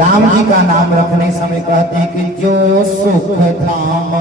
राम जी का नाम रखने समय कहते हैं कि जो सुख धाम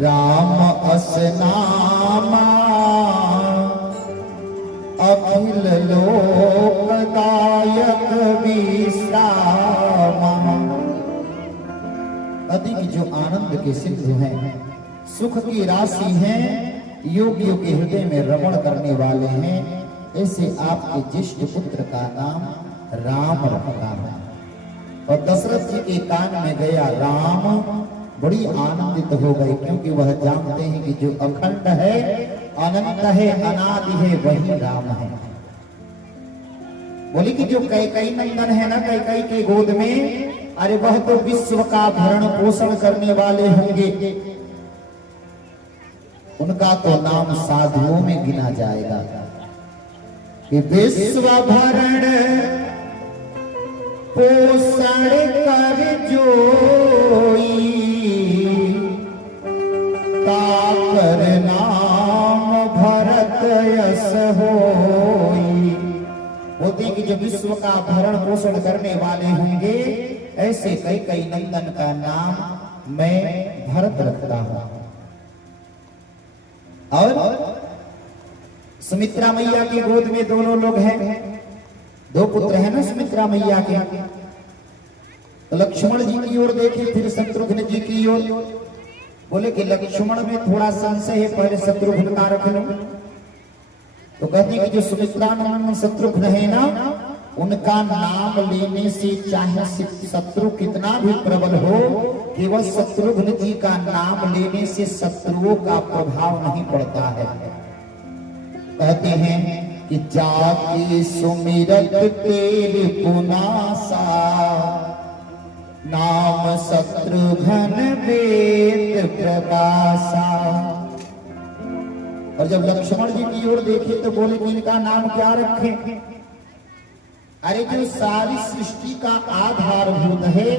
राम अस नामा अखिल लोकदायक विश्राम। अधिक जो आनंद के सिंधु हैं, सुख की राशि हैं, योगियों के हृदय में रमण करने वाले हैं, ऐसे आपके ज्येष्ठ पुत्र का नाम राम रखा है। और दशरथ जी के कान में गया राम, बड़ी आनंदित हो गए, क्योंकि वह जानते हैं कि जो अखंड है, अनंत है, अनादि है, वही राम है। बोली कि जो कैकेयी नंदन है ना, कैकेयी के गोद में, अरे वह तो विश्व का भरण पोषण करने वाले होंगे, उनका तो नाम साधुओं में गिना जाएगा कि विश्व भरण पोषण कर जोई ताकर नाम भरत यश होई। होती कि जो विश्व का भरण पोषण करने वाले होंगे, ऐसे कैकेयी नंदन का नाम मैं भरत रखता हूं। और सुमित्रा मैया की गोद में दोनों लोग हैं, दो पुत्र हैं ना सुमित्रा मैया के। तो लक्ष्मण जी की ओर देखे, फिर शत्रुघ्न जी की ओर। बोले कि लक्ष्मण में थोड़ा संशय है, पहले शत्रुघ्न का रख लो। तो कहते हैं कि जो सुमित्रा नाम शत्रुघ्न है ना, उनका नाम लेने से चाहे शत्रु कितना भी प्रबल हो, केवल शत्रुघ्न जी का नाम लेने से शत्रुओं का प्रभाव नहीं पड़ता है। कहते हैं कि जाति सुमिरत तेरे पुनासा नाम शत्रुघ्न वेद प्रकाशा। और जब लक्ष्मण जी की ओर देखे तो बोले कि इनका नाम क्या रखें? अरे जो सारी सृष्टि का आधारभूत है,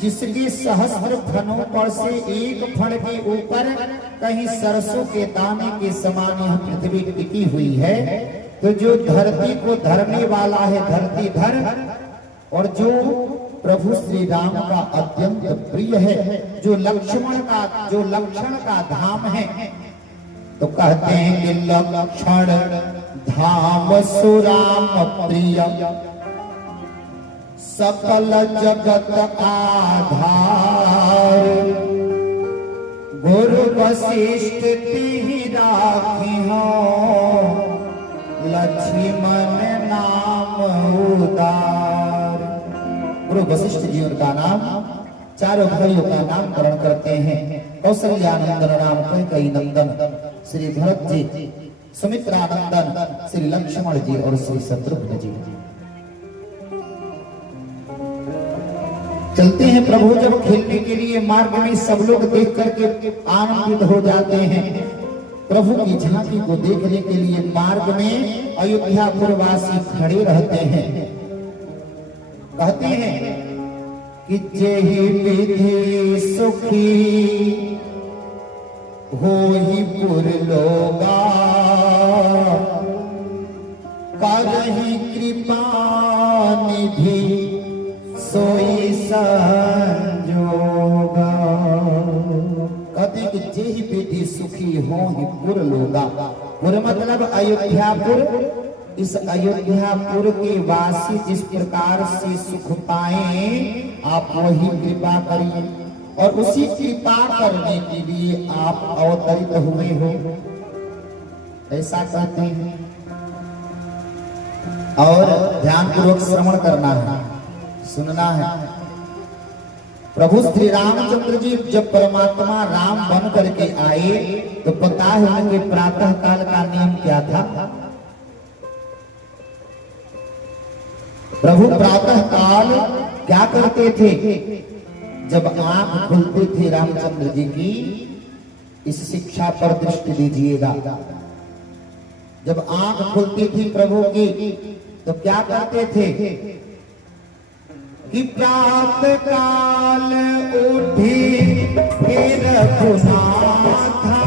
जिसके सहस्त्र फनों पर से एक फण के ऊपर कहीं सरसों के दाने के समान यह पृथ्वी टिकी हुई है, तो जो धरती को धरने वाला है धरती धर, और जो प्रभु श्री राम का अत्यंत प्रिय है, जो लक्षण का धाम है, तो कहते हैं कि लक्षण धाम सुराम प्रिय सकल जगत आधार गुरु वशिष्ठ तिहि राखी हो लक्ष्मण नाम उदार। गुरु वशिष्ठ जी उनका नाम, चारों भाइयों का नामकरण करते हैं। कौशल्यानंदन नाम कैकेयी नंदन श्री भरत जी, सुमित्रा नंदन श्री लक्ष्मण जी और श्री शत्रुघ्न जी। चलते हैं प्रभु जब खेलने के लिए मार्ग में, सब लोग देख करके आनंदित हो जाते हैं। प्रभु की झांकी को देखने के लिए मार्ग में अयोध्यापुरवासी खड़े रहते हैं। कहते हैं कि जेहि विधि सुखी होहि पुर लोगा करहि कृपा निधि सोई संजोगा। कहते कि जेहि विधि सुखी होहि पुर लोगा, पुर मतलब अयोध्यापुर। इस अयोध्यापुर के वासी जिस प्रकार से सुख पाए, आप वही कृपा करिए, और उसी कृपा करने के लिए आप अवतरित हुए हो, ऐसा कहते हैं। और ध्यान पूर्वक श्रवण करना है, सुनना है। प्रभु श्री रामचंद्र जी जब परमात्मा राम बन करके आए, तो पता है उनके प्रातः काल का नियम क्या था? प्रभु प्रातः काल क्या करते थे? जब आंख खुलती थी रामचंद्र जी की, इस शिक्षा पर दृष्टि दीजिएगा। जब आंख खुलती थी प्रभु की, तो क्या करते थे कि प्रातः काल उठी फिर रघुनाथा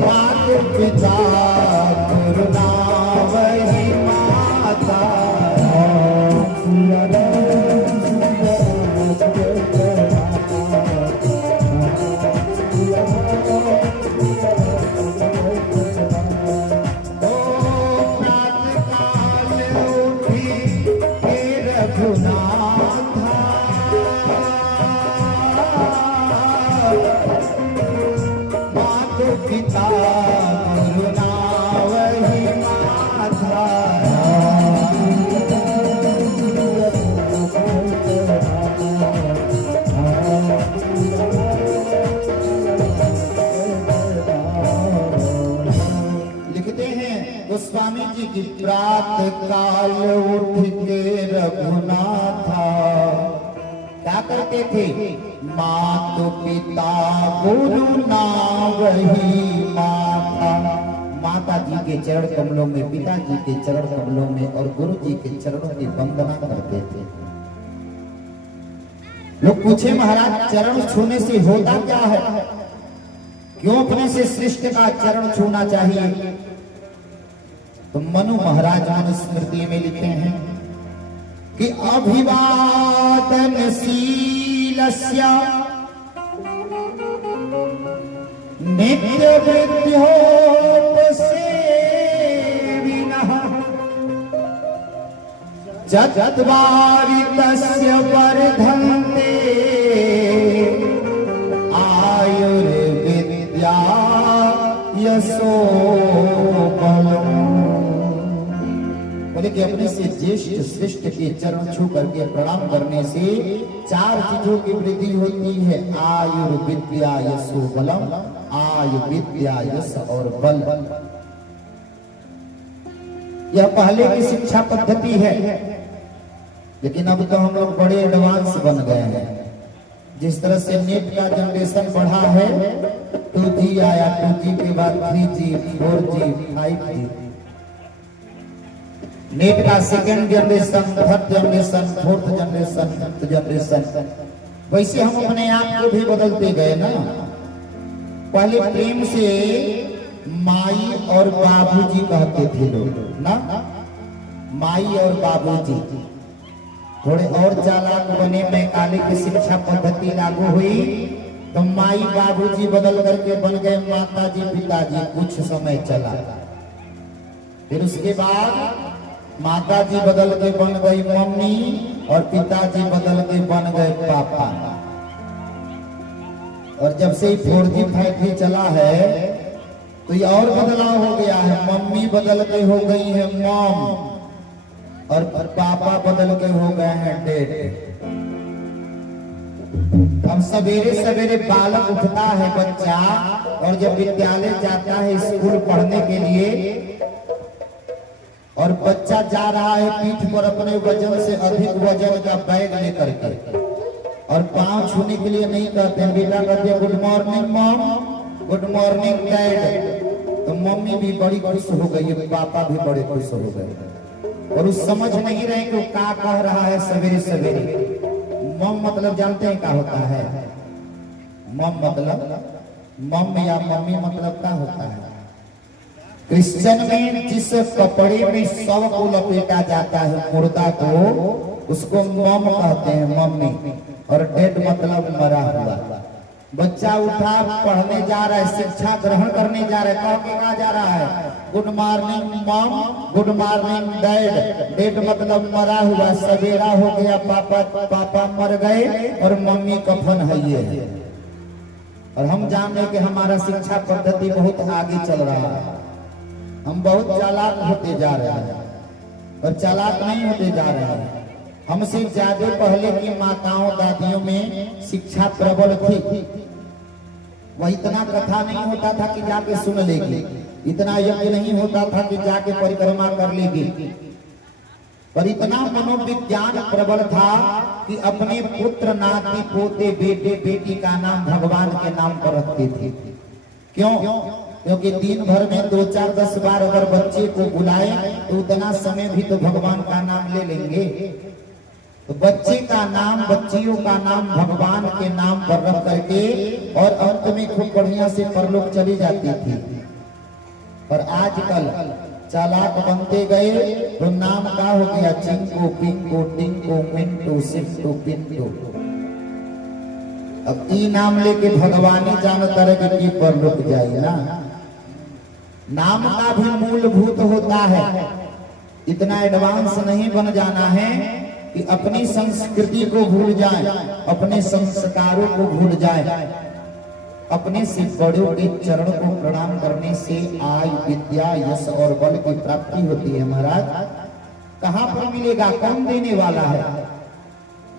मात पिता करुणा वही लिखते हैं गोस्वामी जी की प्रातः काल उठ के रघुनाथा क्या करते थे? मात पिता गुरु ना वही माता। माता जी के चरण कमलों में, पिताजी के चरण कमलों में और गुरु जी के चरणों की वंदना करते थे। लोग पूछे महाराज चरण छूने से होता क्या है? क्यों अपने से श्रेष्ठ का चरण छूना चाहिए? तो मनु महाराज मनुस्मृति में लिखे हैं कि अभिवादनशीलस्य नित्य विद्योपसेविनः चत्वारितस्य वर्धन्ते आयुर्विद्या यशो बलम्। बोले कि अपने से ज्येष्ठ श्रेष्ठ के चरण छू करके प्रणाम करने से 4 चीजों की वृद्धि होती है। आयुर्विद्या यशो बलम, आयु विद्या यश और बल। यह पहले की शिक्षा पद्धति है, लेकिन अब तो हम लोग बड़े एडवांस बन गए हैं। जिस तरह से नेट का जनरेशन बढ़ा है, 2G आया, 2G के बाद 3G, 4G, 5G, नेट का second generation, third generation, fourth generation, fifth generation, वैसे हम अपने आप को भी बदलते गए ना। पहले प्रेम से माई और बाबूजी कहते थे लोग ना, माई और बाबूजी। थोड़े और चालाक बने, मैकाले की शिक्षा पद्धति लागू हुई तो माई बाबूजी बदल करके बन गए माताजी पिताजी। कुछ समय चला, फिर उसके बाद माताजी बदल के बन गई मम्मी और पिताजी बदल के बन गए पापा। और जब से 4G 5G चला है तो ये और बदलाव हो गया है। मम्मी बदल के हो गई है मॉम और पापा बदल के हो गए हैं डैड। अब सवेरे सवेरे बालक उठता है बच्चा, और जब विद्यालय जाता है स्कूल पढ़ने के लिए, और बच्चा जा रहा है पीठ पर अपने वजन से अधिक वजन का बैग लेकर के, और पांव छूने के लिए नहीं कहते हैं, बेटा कहते हैं good morning mom, good morning dad. तो मम्मी भी बड़ी खुश हो गई, पापा भी बड़े खुश हो गए, और उस समझ नहीं रहे कि वो क्या कह रहा है सवेरे सवेरे। मम मतलब जानते हैं क्या होता है? मम मतलब, मम या मम्मी मतलब क्या होता है? क्रिश्चियन में जिस कपड़े में शव को लपेटा जाता है, मुर्दा को, उसको मम कहते हैं, मम्मी। और डेड मतलब मरा हुआ। बच्चा उठा, पढ़ने जा रहा है, शिक्षा ग्रहण करने जा रहा है, कहाँ जा रहा है? Good morning mom, good morning dad. Dead मतलब मरा हुआ, सवेरा हो गया, पापा मर गए और मम्मी कफन है ये। और हम जान रहे कि हमारा शिक्षा पद्धति बहुत आगे चल रहा है, हम बहुत चालाक होते जा रहे हैं, और चालाक नहीं होते जा रहे हैं। हमसे ज्यादा पहले की माताओं दादियों में शिक्षा प्रबल थी। वह इतना कथा नहीं होता था कि जाके सुन लेगी, इतना यज्ञ नहीं होता था कि जाके परिक्रमा कर लेगी, पर इतना मनोविज्ञान प्रबल था कि अपने पुत्र नाती पोते बेटे बेटी का नाम भगवान के नाम पर रखते थे। क्यों? क्योंकि दिन भर में 2, 4, 10 बार अगर बच्चे को बुलाए तो उतना समय भी तो भगवान का नाम ले लेंगे। तो बच्चे का नाम, बच्चियों का नाम भगवान के नाम पर रख करके, और अंत में खूब बढ़िया से परलोक चली जाती थी। पर आजकल चालाक बनते गए तो नाम का हो गया चिंको पिंको टिंको मिंटो सिंटो पिंटो। अब ई नाम लेके भगवान ही जानता रहे कि परलोक जाए ना। नाम का भी मूलभूत होता है, इतना एडवांस नहीं बन जाना है कि अपनी संस्कृति को भूल जाए, अपने संस्कारों को भूल जाए। अपने से बड़ों के चरण को प्रणाम करने से आय विद्या यश और बल की प्राप्ति होती है। महाराज कहां पर मिलेगा, कौन देने वाला है,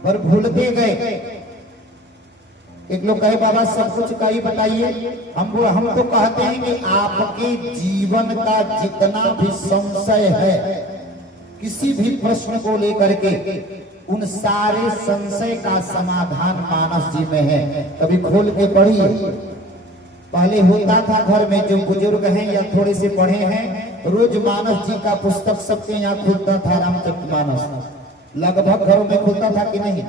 पर भूलते गए। एक लोग कहे बाबा सब कुछ का ही बताइए, हम तो कहते हैं कि आपके जीवन का जितना भी संशय है, किसी भी प्रश्न को लेकर के, उन सारे संशय का समाधान मानस जी में है। कभी खोल के पढ़िए। पहले होता था घर में, जो बुजुर्ग हैं या थोड़े से पढ़े हैं, रोज मानस जी का पुस्तक सबके यहाँ खुलता था, रामचरितमानस लगभग घरों में खुलता था कि नहीं,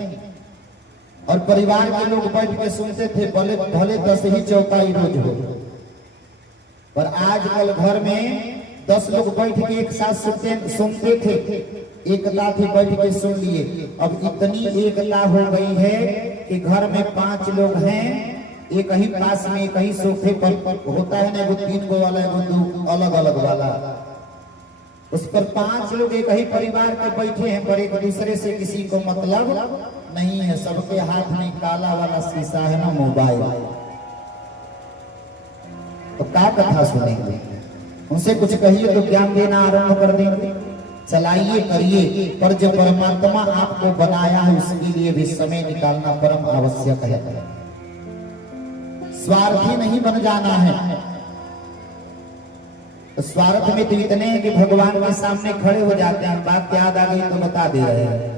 और परिवार के लोग बैठ के सुनते थे, भले भले 10 ही चौपाई रोज हो। पर आजकल घर में 10 लोग बैठ के एक साथ सुनते थे, एकता थी, बैठ के सुन लिए। अब इतनी एकता हो गई है कि घर में 5 लोग हैं, एक ही पास में एक ही सोफे पर होता है ना, वो 3 गो वाला, वो 2 अलग अलग वाला, उस पर 5 लोग एक ही परिवार के बैठे हैं, पर एक दूसरे से किसी को मतलब नहीं है। सबके हाथ में काला वाला शीशा है ना, मोबाइल। तो क्या कथा सुनेंगे, उनसे कुछ कहिए तो ज्ञान देना आरंभ कर देंगे। चलाइए करिए, पर जो परमात्मा आपको बनाया है उसके लिए भी समय निकालना परम आवश्यक है। स्वार्थी नहीं बन जाना है। तो स्वार्थ में तो इतने हैं कि भगवान के सामने खड़े हो जाते हैं। बात याद आ गई तो बता दे रहे हैं।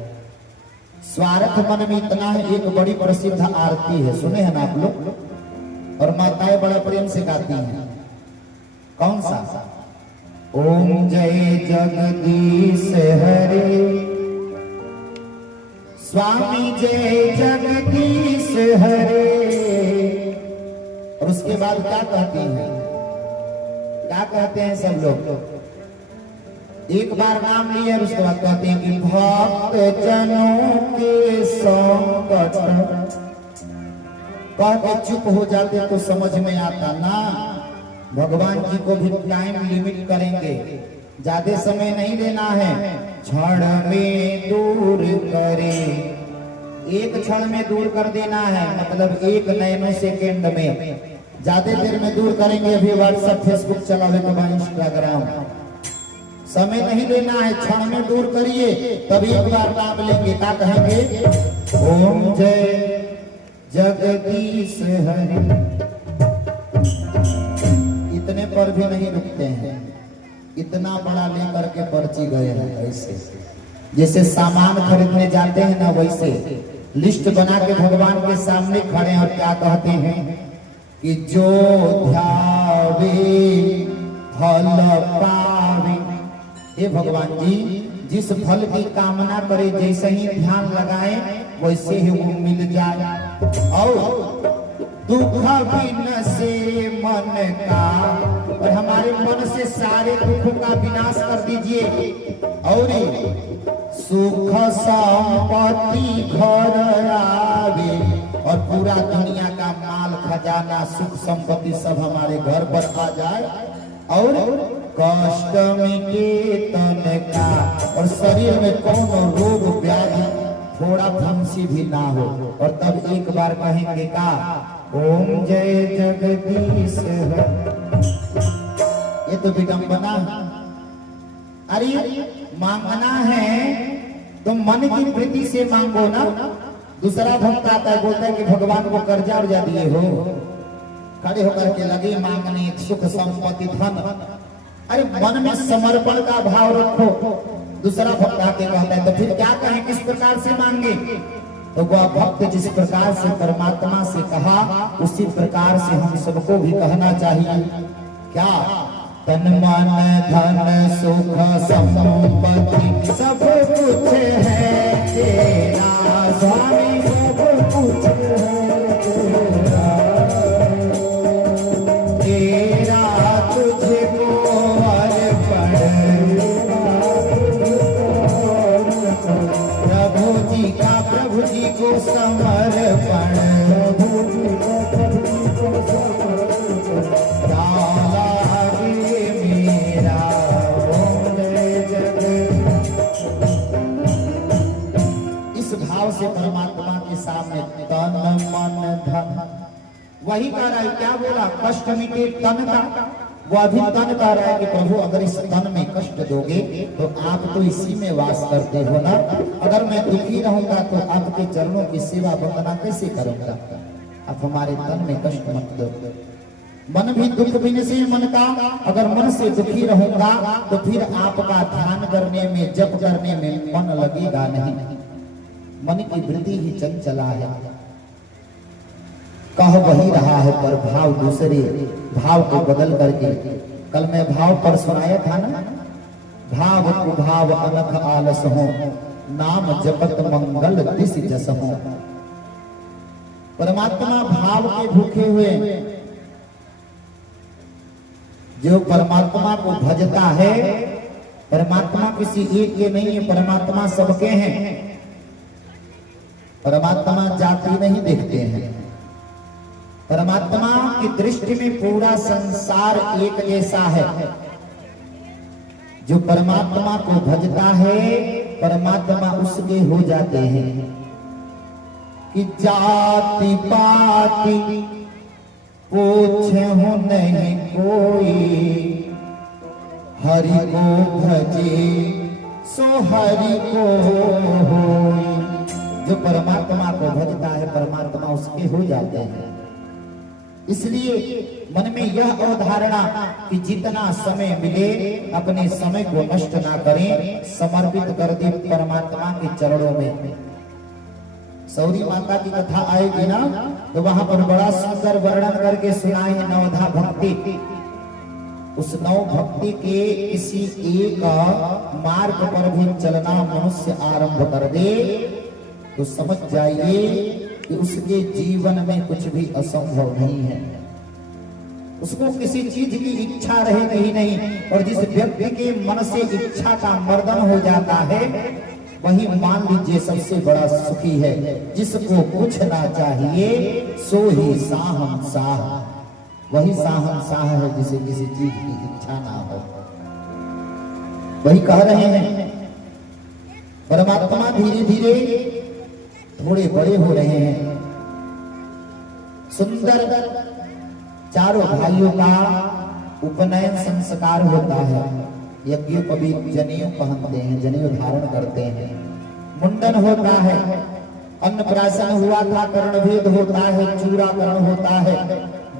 स्वार्थ मन में इतना है, एक बड़ी प्रसिद्ध आरती है, सुने हैं ना आप लोग, और माताएं बड़ा प्रेम से गाती हैं। कौन सा? ओम जय जगदीश हरे, स्वामी जय जगदीश हरे। और उसके बाद क्या कहती है, क्या कहते हैं सब लोग? एक बार नाम लिया और उसके बाद कहते हैं कि भक्त जनों के संकट, कह के चुप हो जाते तो समझ में आता ना। भगवान जी को भी टाइम लिमिट करेंगे, ज्यादा समय नहीं लेना है। क्षण में दूर करे, एक क्षण में दूर कर देना है, मतलब 1 नैनो सेकेंड में। ज्यादा देर में दूर करेंगे, अभी व्हाट्सएप फेसबुक चलावे के बाद इंस्टाग्राम, समय नहीं लेना है, क्षण में दूर करिए, तब एक बार नाम लेंगे। क्या कहेंगे? ओम जय जगदीश हरि। इतने पर भी नहीं रुकते हैं, इतना बड़ा लेकर के पर्ची गए हैं। ऐसे जैसे सामान खरीदने जाते हैं ना, वैसे लिस्ट बना के भगवान के सामने खड़े और क्या कहते हैं कि जो ध्यावे फल पावे। हे भगवान जी, जिस फल की कामना करे, जैसे ही ध्यान लगाए वैसे ही वो मिल जाए। और दुख बिन से मन का, और हमारे मन से सारे दुखों का विनाश कर दीजिए। और सुख संपत्ति घर आवे, और पूरा दुनिया का माल खजाना सुख संपत्ति सब हमारे घर पर आ जाए। और कष्ट मिटे तन का, और शरीर में कौन रोग व्याधि थोड़ा फंसी भी ना हो। और तब एक बार कहेंगे का ओम जय जगदीश हरे। ये तो विडंबना। अरे मांगना है तो मन की प्रीति से मांगो ना। दूसरा भक्त आता है, बोलता है कि भगवान को कर्जा उर्जा दिए हो, खड़े होकर के लगे मांगने सुख संपत्ति धन। अरे मन में समर्पण का भाव रखो। दूसरा भक्त आके कहता है तो फिर क्या कहें, किस प्रकार से मांगे? तो वह भक्त जिस प्रकार से परमात्मा से कहा, उसी प्रकार से हम सबको भी कहना चाहिए। क्या? तन मन धन सुख संपत्ति सब कुछ है तेरा स्वामी, सब कुछ है तेरा, तेरा तुझको अर्पण। प्रभु जी का प्रभु जी को समर्पण, परमात्मा के सामने तन मन धन वही कह रहा है, क्या बोला, कष्ट मिटे तन का। वो अभी तन कह रहा है कि प्रभु अगर इस तन में कष्ट दोगे तो आप तो इसी में वास करते हो ना, अगर मैं दुखी रहूंगा तो आपके चरणों की सेवा वंदना कैसे करूंगा, आप हमारे तन में कष्ट मत दो। मन भी दुख बिन से मन का, अगर मन से दुखी रहूंगा तो फिर आपका ध्यान करने में, जप करने में मन लगेगा नहीं। मन की वृत्ति ही चंचला है, कह वही रहा है पर भाव दूसरे भाव को बदल करके। कल मैं भाव पर सुनाया था ना, भाव कुभाव अनख आलस हो, नाम जपत मंगल दिस जस हो। परमात्मा भाव के भूखे हुए, जो परमात्मा को भजता है, परमात्मा किसी एक के नहीं है, परमात्मा सबके हैं। परमात्मा जाति नहीं देखते हैं, परमात्मा की दृष्टि में पूरा संसार एक जैसा है। जो परमात्मा को भजता है परमात्मा उसके हो जाते हैं। कि जाति पाति पूछे हो नहीं कोई, हरि को भजे सो हरि को होई। जो परमात्मा को भजता है परमात्मा उसके हो जाते हैं। इसलिए मन में यह अवधारणा कि जितना समय मिले अपने समय को नष्ट ना करें, समर्पित कर दे परमात्मा के चरणों में। सौरी माता की कथा आएगी ना तो वहां पर बड़ा सुंदर वर्णन करके सुनाए है नवधा भक्ति। उस नव भक्ति के किसी एक मार्ग पर भी चलना मनुष्य आरंभ कर दे तो समझ जाइए कि उसके जीवन में कुछ भी असंभव नहीं है। उसको किसी चीज की इच्छा रहेगी ही नहीं, और जिस व्यक्ति के मन से इच्छा का मर्दन हो जाता है वही मान लीजिए सबसे बड़ा सुखी है। जिसको कुछ ना चाहिए सो ही साहंसाह, वही साहंसाह है जिसे किसी चीज की इच्छा ना हो। वही कह रहे हैं परमात्मा धीरे धीरे थोड़े बड़े हो रहे हैं। सुंदर चारों भाइयों का उपनयन संस्कार होता है। यज्ञोपवीत जनेऊ पहनते हैं, जनेऊ धारण करते हैं, मुंडन होता है, अन्नप्राशन हुआ था, कर्णभेद होता है, चूड़ाकरण होता है,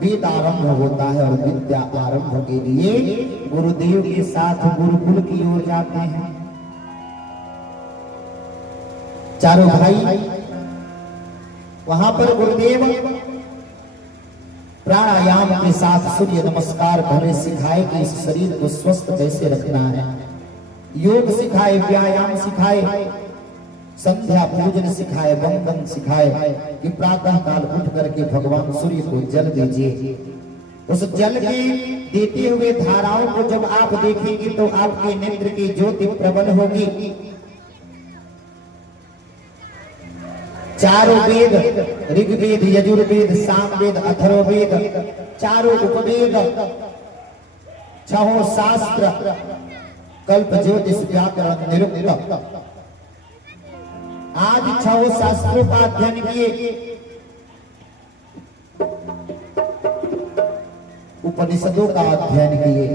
वेद आरंभ होता है और विद्या आरंभ के लिए गुरुदेव के साथ गुरुकुल की ओर जाते हैं। चारों भाई वहां पर गुरुदेव प्राणायाम के साथ सूर्य नमस्कार हमें सिखाए कि इस शरीर को स्वस्थ कैसे रखना है। योग सिखाए, व्यायाम सिखाए, संध्या पूजन सिखाए, वंदन सिखाए कि प्रातः काल उठ करके भगवान सूर्य को जल दीजिए। उस जल के देते हुए धाराओं को जब आप देखेंगे तो आपके नेत्र की ज्योति प्रबल होगी। चारों वेद, ऋग्वेद, यजुर्वेद, सामवेद, अथर्ववेद, चारों उपवेद, छहों शास्त्र, कल्प, ज्योतिष, व्याकरण, निरुक्त, आज छहों शास्त्रों का अध्ययन किए, उपनिषदों का अध्ययन किए,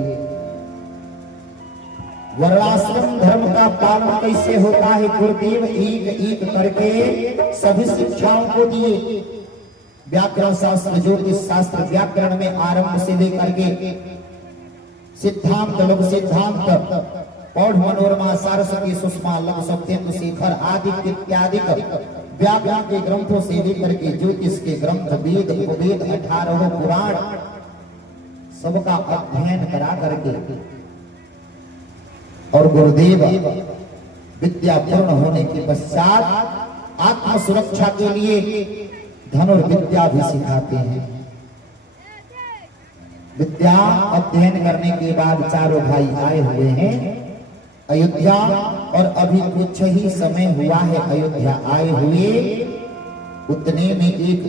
वर्णाश्रम धर्म का पालन कैसे होता है गुरुदेव एक एक करके सभी शिक्षाओं को दिए। व्याकरण शास्त्र, ज्योतिष शास्त्र, व्याकरण में आरंभ से लेकर के सिद्धांत, लघु सिद्धांत, पौढ़, मनोरमा, सारस्वती, सुषमा, लघु सत्येंदु शेखर आदि इत्यादि व्याकरण के ग्रंथों से लेकर के ज्योतिष के ग्रंथ, वेद, उपवेद, 18 पुराण सबका अध्ययन करा करके और गुरुदेव विद्या पूर्ण होने के पश्चात आत्म सुरक्षा के लिए धनुर्विद्या भी सिखाते हैं। विद्या अध्ययन करने के बाद चारों भाई आए हुए हैं अयोध्या, और अभी कुछ ही समय हुआ है अयोध्या आए हुए। उतने में एक